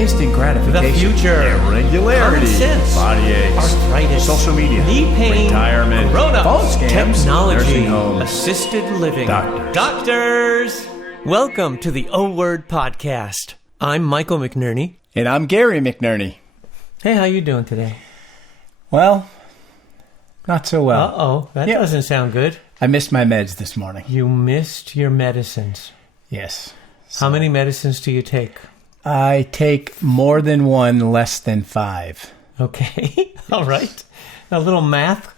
instant gratification, The future. irregularity, Common sense. body aches, Arthritis. social media, Knee pain. retirement, Grown-ups. phone scams, Technology. nursing homes, Assisted living. Doctors. Welcome to the O Word Podcast. I'm Michael McNerney. and I'm Gary McNerney. Hey, how you doing today? Well, not so well. Uh-oh, that doesn't sound good. I missed my meds this morning. You missed your medicines. Yes. How many medicines do you take? I take more than one, less than 5. Okay, all right. A little math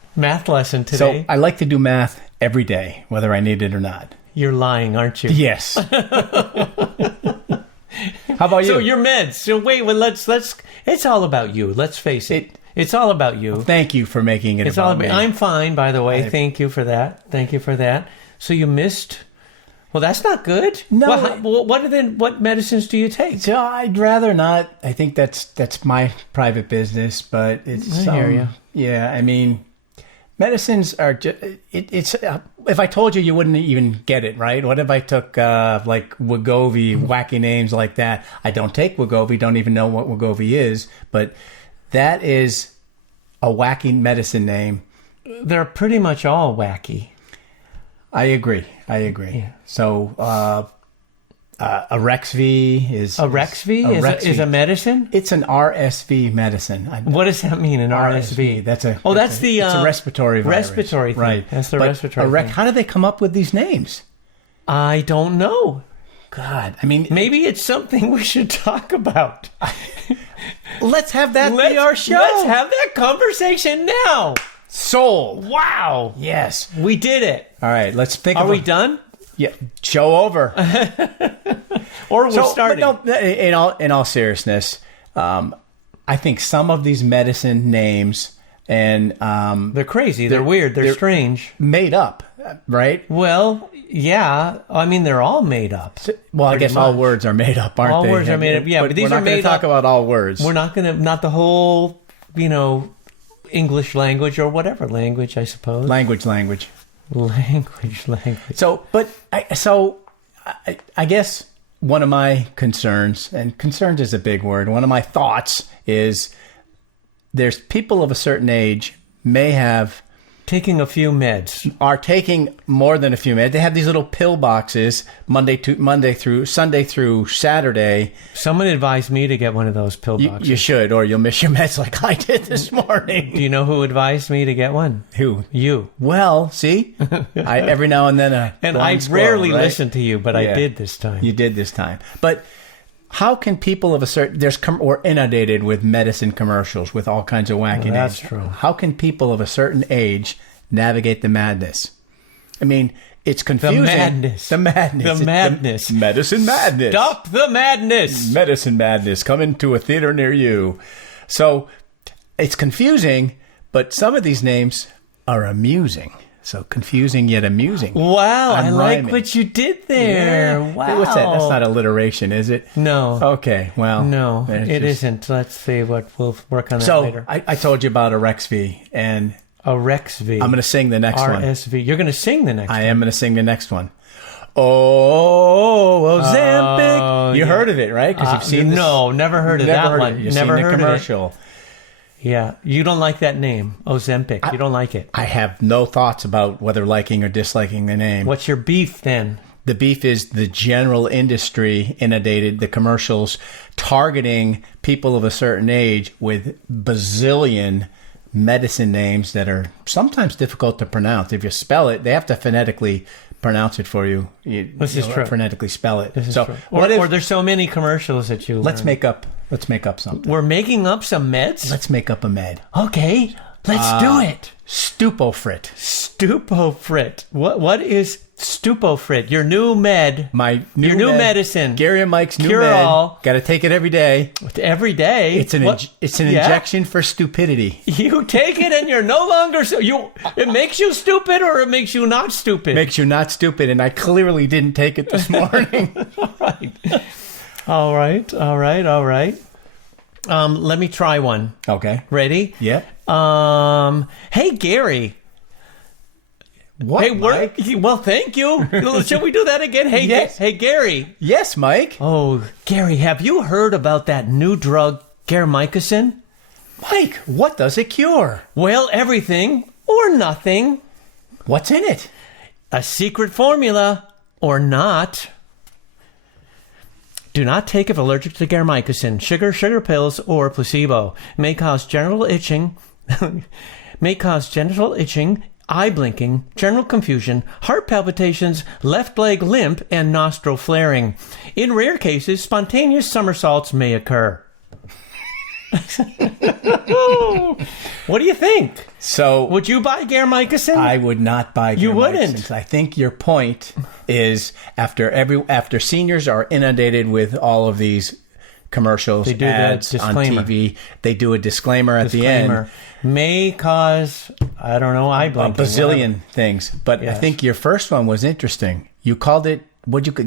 lesson So today. I like to do math every day, whether I need it or not. You're lying, aren't you? Yes. How about you? So your meds. So wait, well, let's. It's all about you. Let's face it. It's all about you. Thank you for making it It's all about about. me. I'm fine, by the way. Thank you for that. So you missed. Well, that's not good. No. What medicines do you take? So I'd rather not. I think that's my private business, but it's. I hear you. Yeah, I mean, medicines are just. It's. If I told you, you wouldn't even get it, right? What if I took like Wegovy, wacky names like that? I don't take Wegovy. Don't even know what Wegovy is, but that is a wacky medicine name. They're pretty much all wacky. I agree. Yeah. So, Arexvy is... Arexvy is a medicine? It's an RSV medicine. What does that mean, an RSV? That's a... Oh, that's the... It's a respiratory virus. Respiratory thing. Right. That's the respiratory thing. How did they come up with these names? I don't know. God, I mean... Maybe it's something we should talk about. Let's have that be our show. Let's have that conversation now. Sold. Wow. Yes. We did it. All right, let's think Are we done? Yeah, show over. Or we're starting? But no, in all seriousness, I think some of these medicine names and They're crazy. They're weird. They're strange. made up, right? Well, yeah. I mean, they're all made up. Well, I guess all much. words are made up, aren't All they? words are made up. Yeah, but these we're are not gonna made talk up. about all words. We're not going to, not the whole, English language or whatever language, I suppose. Language. Language. So, but I guess one of my concerns, and concerns is a big word, one of my thoughts is there's people of a certain age may have... Taking a few meds. Are taking more than a few meds. They have these little pill boxes Monday through Sunday through Saturday. Someone advised me to get one of those pill boxes. You should, or you'll miss your meds like I did this morning. Do you know who advised me to get one? Who? You. Well, see, I every now and then And I rarely listen to you, but Yeah. I did this time. You did this time, but. How can people of a certain... We're inundated with medicine commercials with all kinds of wacky names. That's true. How can people of a certain age navigate the madness? I mean, it's confusing. The madness. Medicine madness. Stop the madness. Medicine madness coming to a theater near you. So it's confusing, but some of these names are amusing. So confusing yet amusing. Wow, I'm I like rhyming. what you did there. Yeah. Wow. What's that? That's not alliteration, is it? No. Okay, well. No, it's it just- isn't. Let's see what we'll work on that So later. I told you about Arexvy, and Arexvy. I'm going to sing the next one. RSV. You're going to sing the next one. I am going to sing the next one. Oh, Ozempic. Oh, You yeah. heard of it, right? Because you've seen this. No, never heard of Never that heard one. It. You've Never seen heard the of commercial. it. Yeah, you don't like that name, Ozempic. You don't like it. I have no thoughts about whether liking or disliking the name. What's your beef then? The beef is the general industry inundated, the commercials targeting people of a certain age with bazillion medicine names that are sometimes difficult to pronounce. If you spell it, they have to phonetically pronounce it for you. This is true. Phonetically spell it. This is So true. what Or if there's so many commercials that you let's learn. make up something. We're making up some meds? Let's make up a med. Okay, let's do it. Stupofrit. Stupofrit. What is Stupofrit? Your new med. My Your new medicine. Gary and Mike's new Cure-all. med. Got to take it every day. Every day. It's an What? Yeah? injection for stupidity. You take it and you're no longer it makes you stupid or it makes you not stupid. Makes you not stupid, and I clearly didn't take it this morning. All right. Let me try one. Okay. Ready? Yeah. Hey Gary. What, Hey, Mike? well, thank you. Shall we do that again? Hey, Yes. Hey, Gary. Yes, Mike. Oh, Gary, have you heard about that new drug, garamicin? Mike, what does it cure? Well, everything or nothing. What's in it? A secret formula or not. Do not take if allergic to garamicin, sugar pills, or placebo. May cause genital itching, eye blinking, general confusion, heart palpitations, left leg limp, and nostril flaring. In rare cases, spontaneous somersaults may occur. What do you think? So, Would you buy garamicin? I would not buy. You wouldn't? garamicin. I think your point is after seniors are inundated with all of these commercials, They do the ads on disclaimer. TV, they do a disclaimer at the end. May cause, I don't know, eye A blinking. bazillion things. But I Yes. think your first one was interesting. You called it, what'd you call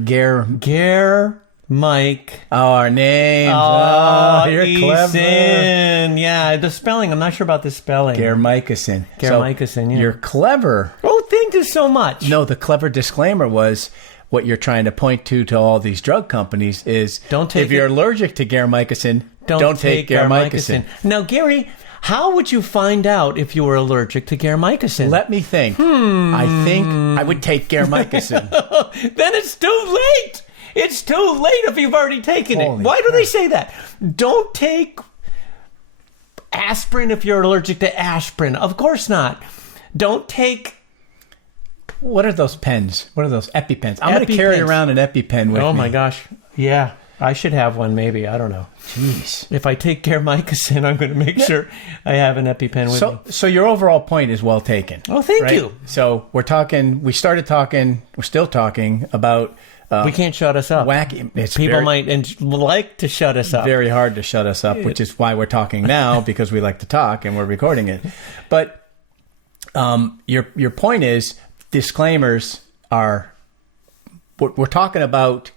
Mike. Oh, our names. Oh, You're clever. Eason. Yeah, the spelling. I'm not sure about the spelling. Garamicin. Garamicin, yeah. You're clever. Oh, thank you so much. No, the clever disclaimer was what you're trying to point to all these drug companies is Don't take if you're it- allergic to garamicin, don't take garamicin. Now, Gary, how would you find out if you were allergic to garamicin? Let me think. I think I would take garamicin. Then it's too late. It's too late if you've already taken it. Holy Why do they say that? Don't take aspirin if you're allergic to aspirin. Of course not. Don't take... What are those pens? What are those EpiPens? I'm going to carry EpiPens. around an EpiPen with me. Oh, my gosh. Yeah, I should have one maybe. I don't know. Jeez. If I take garamicin, I'm going to make sure I have an EpiPen with me. So your overall point is well taken. Oh, thank right? you. So we started talking, we're still talking about We can't shut us up. wacky. It's People very, might like to shut us up. very hard to shut us up, which is why we're talking now because we like to talk and we're recording it. But your point is disclaimers are. We're talking about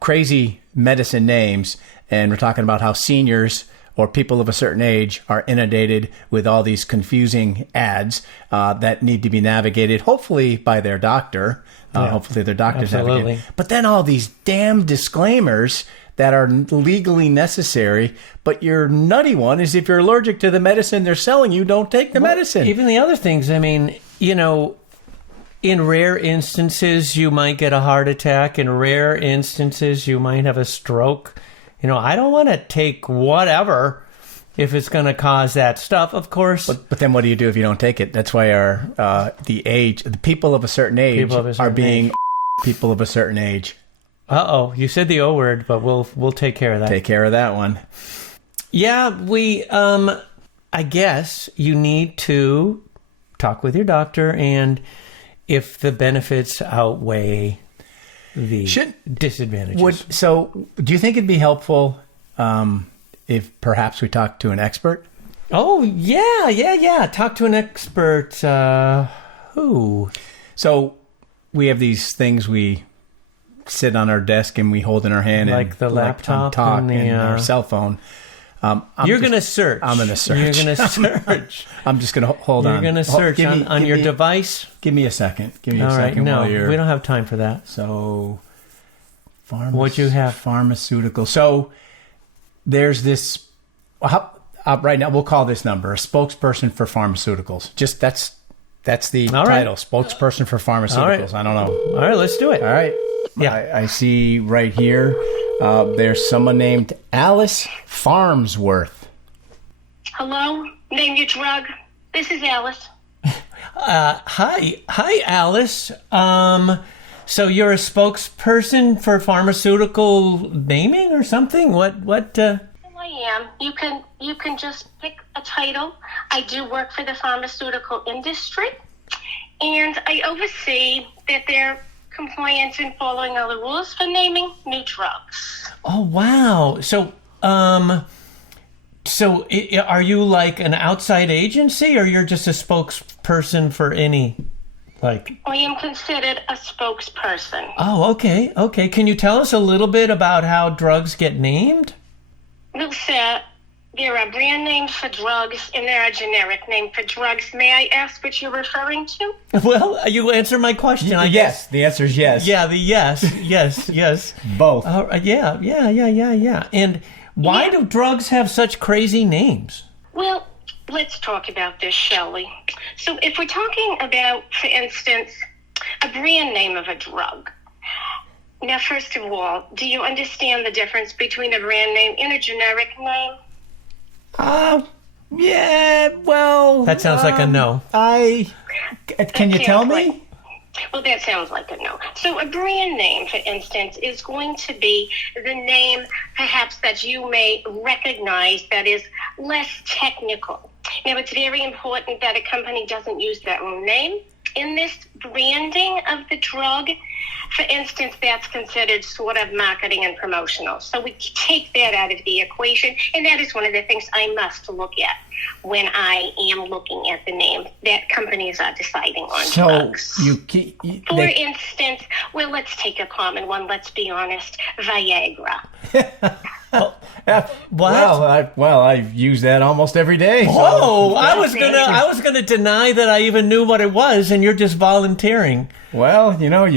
crazy medicine names, and we're talking about how seniors or people of a certain age are inundated with all these confusing ads that need to be navigated, hopefully by their doctor. Hopefully their doctor's Absolutely. navigating. But then all these damn disclaimers that are legally necessary. But your nutty one is if you're allergic to the medicine they're selling you, don't take the medicine. Even the other things, I mean, in rare instances, you might get a heart attack. In rare instances, you might have a stroke. I don't want to take whatever if it's going to cause that stuff, of course. But then what do you do if you don't take it? That's why the people of a certain age People of a certain are being people of a certain age. Uh-oh, you said the O word, but we'll take care of that. Take care of that one. Yeah, I guess you need to talk with your doctor, and if the benefits outweigh the disadvantages. So do you think it'd be helpful if perhaps we talk to an expert? Oh, yeah. Talk to an expert. Who? So we have these things we sit on our desk and we hold in our hand, Like the laptop talk and the, and our cell phone. You're going to search. I'm going to search. You're going to search. I'm just going to hold on. You're going to search Give me- on give your me- device. Give me a second. Give me a All right, second. no, while you're... we don't have time for that. So, What'd you have? Pharmaceutical. So, there's this. Right now, we'll call this number a spokesperson for pharmaceuticals. Just that's the All right. title, spokesperson for pharmaceuticals. I don't know. All right, let's do it. All right. Yeah. I see right here. There's someone named Alice Farmsworth. Hello, name your drug. This is Alice. Hi, Alice. So you're a spokesperson for pharmaceutical naming or something? What? I am. You can just pick a title. I do work for the pharmaceutical industry, and I oversee that they're compliant in following all the rules for naming new drugs. Oh wow. So are you like an outside agency, or you're just a spokesperson for any, like? I am considered a spokesperson. Oh, okay. Can you tell us a little bit about how drugs get named? Well, sir, There are brand names for drugs, and there are generic names for drugs. May I ask what you're referring to? Well, you answer my question. I guess. Yes, the answer is yes. Yeah, the yes. Both. Yeah. And why do drugs have such crazy names? Well, let's talk about this, shall we? So if we're talking about, for instance, a brand name of a drug. Now, first of all, do you understand the difference between a brand name and a generic name? Yeah, well... That sounds like a no. Can you tell me? Well, that sounds like a no. So a brand name, for instance, is going to be the name perhaps that you may recognize that is less technical. Now, it's very important that a company doesn't use their own name in this branding of the drug. For instance, that's considered sort of marketing and promotional. So we take that out of the equation, and that is one of the things I must look at when I am looking at the name that companies are deciding on drugs. For instance, well, let's take a common one. Let's be honest, Viagra. What? Well, I use that almost every day. Oh, I was gonna deny that I even knew what it was, and you're just volunteering. Well, you got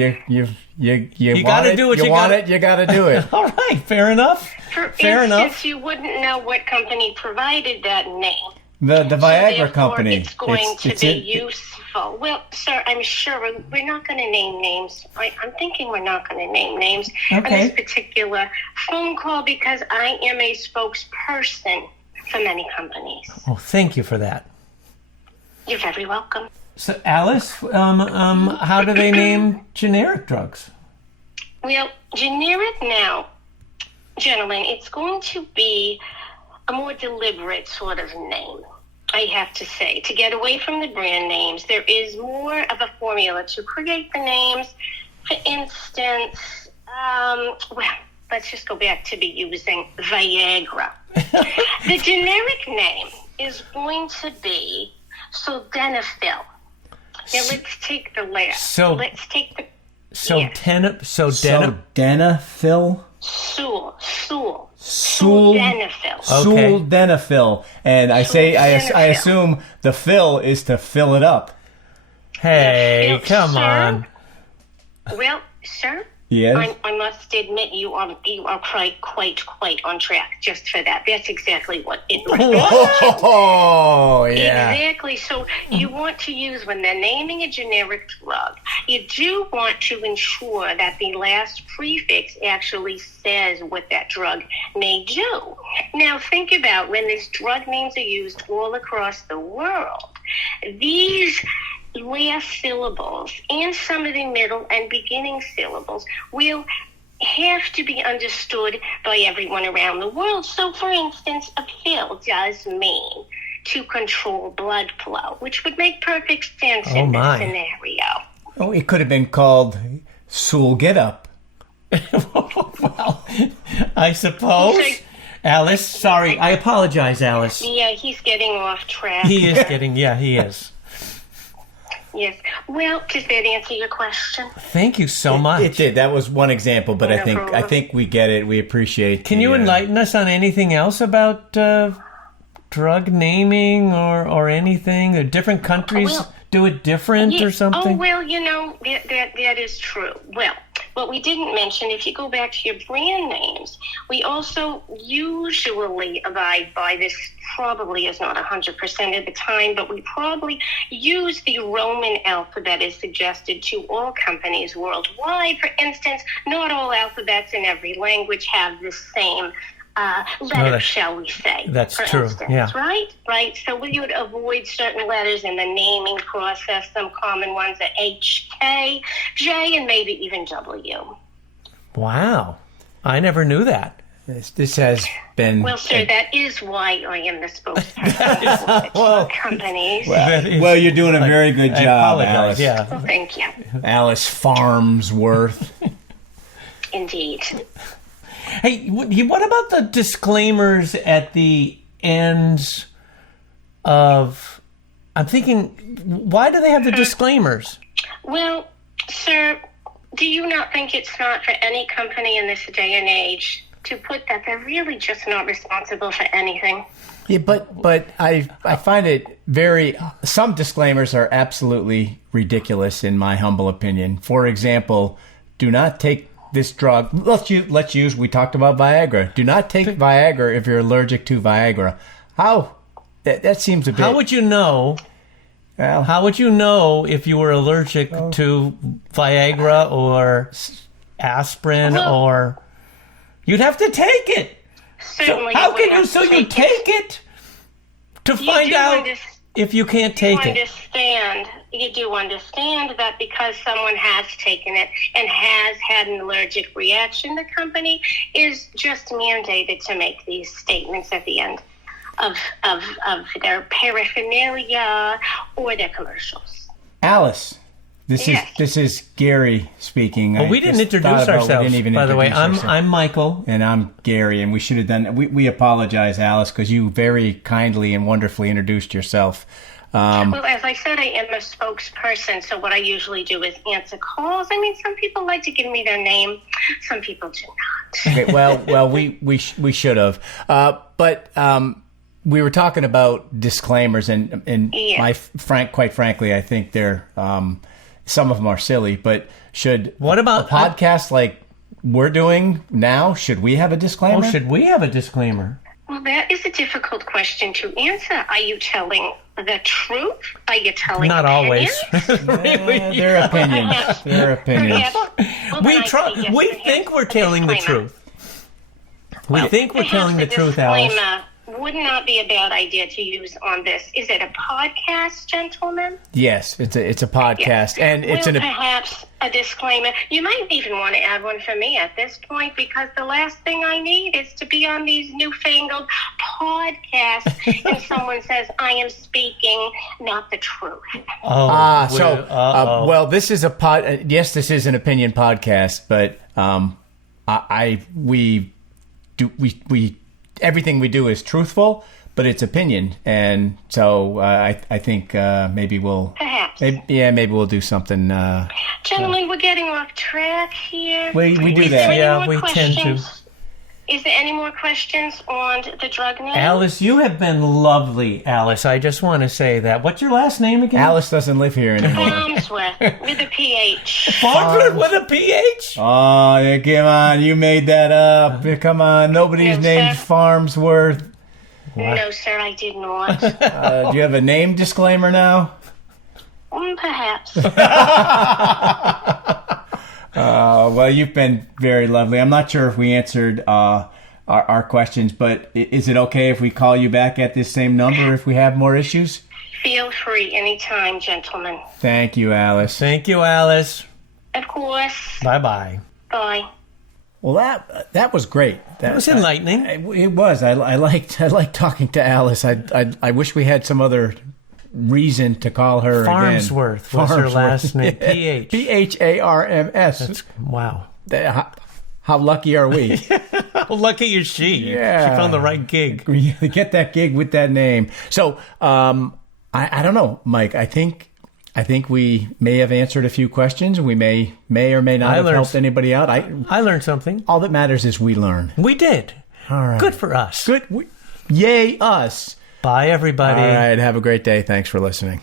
to do what you want it. You got to do it. All right, fair enough. For instance, you wouldn't know what company provided that name. The Viagra so company. It's going to be useful. Well, sir, I'm sure we're not going to name names. I'm thinking we're not going to name names on this particular phone call because I am a spokesperson for many companies. Oh, thank you for that. You're very welcome. So, Alice, how do they name generic drugs? Well, generic now, gentlemen, it's going to be a more deliberate sort of name, I have to say. To get away from the brand names, there is more of a formula to create the names. For instance, let's just go back to be using Viagra. The generic name is going to be Sildenafil. Now let's take the last. Sildenafil. Sildenafil. And I assume the fill is to fill it up. Hey, come on. Well, sir, yes? I must admit you are quite on track just for that. That's exactly what it was. Oh, yeah. Exactly. So you want to use, when they're naming a generic drug, you do want to ensure that the last prefix actually says what that drug may do. Now think about when these drug names are used all across the world. These last syllables and some of the middle and beginning syllables will have to be understood by everyone around the world. So, for instance, a pill does mean to control blood flow, which would make perfect sense in this scenario. Oh, it could have been called Soul Get Up. Well, I suppose. Alice, sorry. I apologize, Alice. Yeah, he's getting off track. He is. Yes. Well, does that answer your question? Thank you so much. It did. That was one example, but I think we get it. We appreciate. Can you enlighten us on anything else about drug naming or anything? Or different countries do it different or something? Oh, well, that is true. Well, what we didn't mention, if you go back to your brand names, we also usually abide by this, probably is not 100% of the time, but we probably use the Roman alphabet as suggested to all companies worldwide. For instance, not all alphabets in every language have the same letters, shall we say. That's for true, instance, yeah. Right. So we would avoid certain letters in the naming process. Some common ones are H, K, J, and maybe even W. Wow. I never knew that. This has been... Well, sir, that is why I am the spokesperson for companies. Well, you're doing a very good job, Alice. Yeah. Well, thank you. Alice Farmsworth. Indeed. Hey, what about the disclaimers at the ends of... I'm thinking, why do they have the disclaimers? Well, sir, do you not think it's not for any company in this day and age to put that they're really just not responsible for anything. Yeah, but I find it some disclaimers are absolutely ridiculous in my humble opinion. For example, do not take this drug. Let's use, we talked about Viagra. Do not take Viagra if you're allergic to Viagra. How? That seems a bit... How would you know? Well, How would you know if you were allergic to Viagra or aspirin or... You'd have to take it. Certainly. How can you... So you take it to find out if you can't take it. You do understand that because someone has taken it and has had an allergic reaction, the company is just mandated to make these statements at the end of their paraphernalia or their commercials. Alice, this is Gary speaking. Well, we didn't introduce ourselves, by the way. I'm Michael. And I'm Gary, and we should have done... We apologize, Alice, because you very kindly and wonderfully introduced yourself. Well, as I said, I am a spokesperson, so what I usually do is answer calls. I mean, some people like to give me their name, some people do not. Okay, well, we should have. But we were talking about disclaimers, and quite frankly, I think they're some of them are silly. But what about a podcast like we're doing now? Should we have a disclaimer? Oh, should we have a disclaimer? Well, that is a difficult question to answer. Are you telling the truth? Are you telling Not opinions? always. Really? Their opinions. Their opinions. We think we're telling the truth. We think we're telling the truth, Alice. Would not be a bad idea to use on this. Is it a podcast, gentlemen? Yes, it's a podcast, and it's perhaps a disclaimer. You might even want to add one for me at this point, because the last thing I need is to be on these newfangled podcasts and someone says I am speaking not the truth. Well, this is a yes, this is an opinion podcast, but we everything we do is truthful, but it's opinion, and so I think maybe we'll maybe we'll do something. Gentlemen, we're getting off track here. We do that. Yeah, we tend to. Is there any more questions on the drug name? Alice, you have been lovely, Alice. I just want to say that. What's your last name again? Alice doesn't live here anymore. Farnsworth, with a PH. Farnsworth with a PH? Oh, yeah, come on. You made that up. Come on. Nobody's named Farnsworth. What? No, sir, I did not. Do you have a name disclaimer now? Perhaps. Well, you've been very lovely. I'm not sure if we answered our questions, but is it okay if we call you back at this same number if we have more issues? Feel free anytime, gentlemen. Thank you, Alice. Thank you, Alice. Of course. Bye-bye. Bye. Well, that was great. That was enlightening. It was. I liked talking to Alice. I wish we had some other reason to call her Farnsworth again. was her last name. PH. PHARMS. Wow. How lucky are we? How lucky is she? Yeah. She found the right gig. Get that gig with that name. So, I don't know, Mike. I think we may have answered a few questions. We may or may not have helped anybody out. I learned something. All that matters is we learn. We did. All right. Good for us. Good. Yay, us. Bye, everybody. All right. Have a great day. Thanks for listening.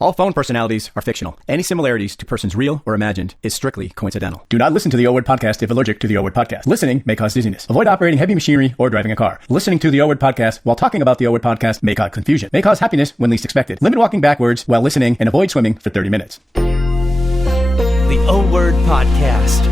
All phone personalities are fictional. Any similarities to persons real or imagined is strictly coincidental. Do not listen to the O-Word podcast if allergic to the O-Word podcast. Listening may cause dizziness. Avoid operating heavy machinery or driving a car. Listening to the O-Word podcast while talking about the O-Word podcast may cause confusion. May cause happiness when least expected. Limit walking backwards while listening and avoid swimming for 30 minutes. The O-Word podcast.